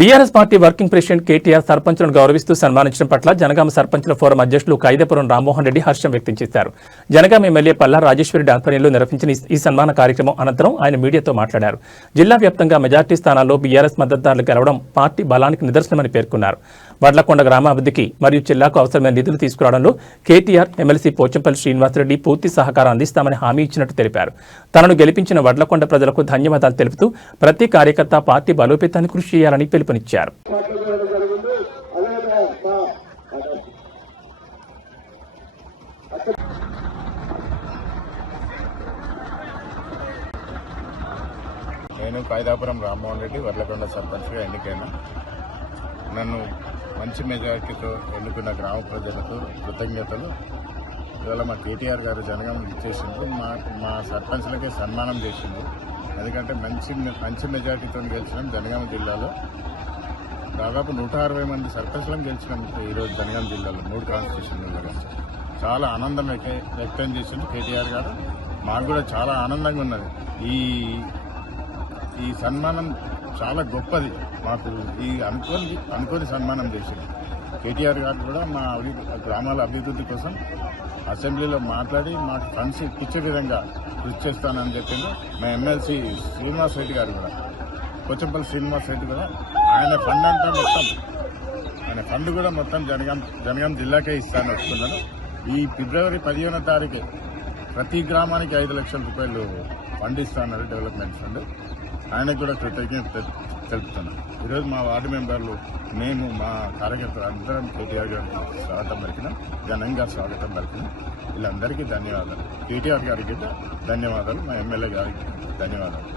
BRS party working president KTR సర్పంచులను గౌరవిస్తూ సన్మానించడం పట్ల జనగామ సర్పంచుల ఫోరం అధ్యక్షులు ఖైదపురం రామ్మోహన్ రెడ్డి హర్షం వ్యక్తం చేశారు. జనగామ ఎమ్మెల్యే పల్లా రాజేశ్వరరెడ్డి ఆధ్వర్యంలో నిర్వహించిన ఈ సన్మాన కార్యక్రమం అనంతరం ఆయన మీడియాతో మాట్లాడారు. జిల్లా వ్యాప్తంగా మెజార్టీ స్థానాల్లో బీఆర్ఎస్ మద్దతుదారులు గెలవడం పార్టీ బలానికి నిదర్శనమని పేర్కొన్నారు. వడ్లకొండ గ్రామాభివృద్ధికి మరియు జిల్లాకు అవసరమైన నిధులు తీసుకురావడంలో కేటీఆర్, ఎమ్మెల్సీ పోచంపల్లి శ్రీనివాసరెడ్డి పూర్తి సహకారం అందిస్తామని హామీ ఇచ్చినట్టు తెలిపారు. తనను గెలిపించిన వడ్లకొండ ప్రజలకు ధన్యవాదాలు తెలుపుతూ ప్రతి కార్యకర్త పార్టీ బలోపేతానికి కృషి చేయాలని పిలుపునిచ్చారు. నేను ఖైదాపురం రామ్మోహన్ రెడ్డి వడ్లకొండ సర్పంచ్గా ఎన్నికైనా. నన్ను మంచి మెజారిటీతో ఎన్నుకున్న గ్రామ ప్రజలకు కృతజ్ఞతలు. ఇవాళ మా కేటీఆర్ గారు జనగామ ఇచ్చేసిండ్రు. మా సర్పంచ్లకే సన్మానం చేసిండ్రు. ఎందుకంటే మంచి మెజారిటీతో గెలిచినాం. జనగామ జిల్లాలో దాదాపు 160 మంది సర్పంచ్లను గెలిచినాం ఈరోజు జనగామ జిల్లాలో 3 కాన్స్టిట్యూషన్లలో. చాలా ఆనందం వ్యక్తం చేసింది కేటీఆర్ గారు. మాకు కూడా చాలా ఆనందంగా ఉన్నది. ఈ సన్మానం చాలా గొప్పది. మాకు ఈ అనుకోని సన్మానం చేసింది కేటీఆర్ గారు. కూడా మా గ్రామాల అభివృద్ధి కోసం అసెంబ్లీలో మాట్లాడి మాకు ఫండ్స్ ఇచ్చే విధంగా కృషి చేస్తానని చెప్పింది. మా ఎమ్మెల్సీ శ్రీనివాసరెడ్డి గారు కూడా, పోచంపల్లి శ్రీనివాసరెడ్డి కూడా ఆయన ఫండ్ అంతా మొత్తం జనగాం జిల్లాకే ఇస్తానని వస్తున్నాను. ఈ ఫిబ్రవరి 15వ తారీఖు ప్రతి గ్రామానికి 5 లక్షల రూపాయలు ఫండ్ ఇస్తానన్నారు, డెవలప్మెంట్ ఫండ్. ఆయనకు కూడా కృతజ్ఞత తెలుపుతున్నాను. ఈరోజు మా వార్డు మెంబర్లు, మేము, మా కార్యకర్తలు అందరం కేటీఆర్ గారికి స్వాగతం పలికినాం, ఘనంగా స్వాగతం పలికినాం. వీళ్ళందరికీ ధన్యవాదాలు. కేటీఆర్ గారికి ధన్యవాదాలు, మా ఎమ్మెల్యే గారికి ధన్యవాదాలు.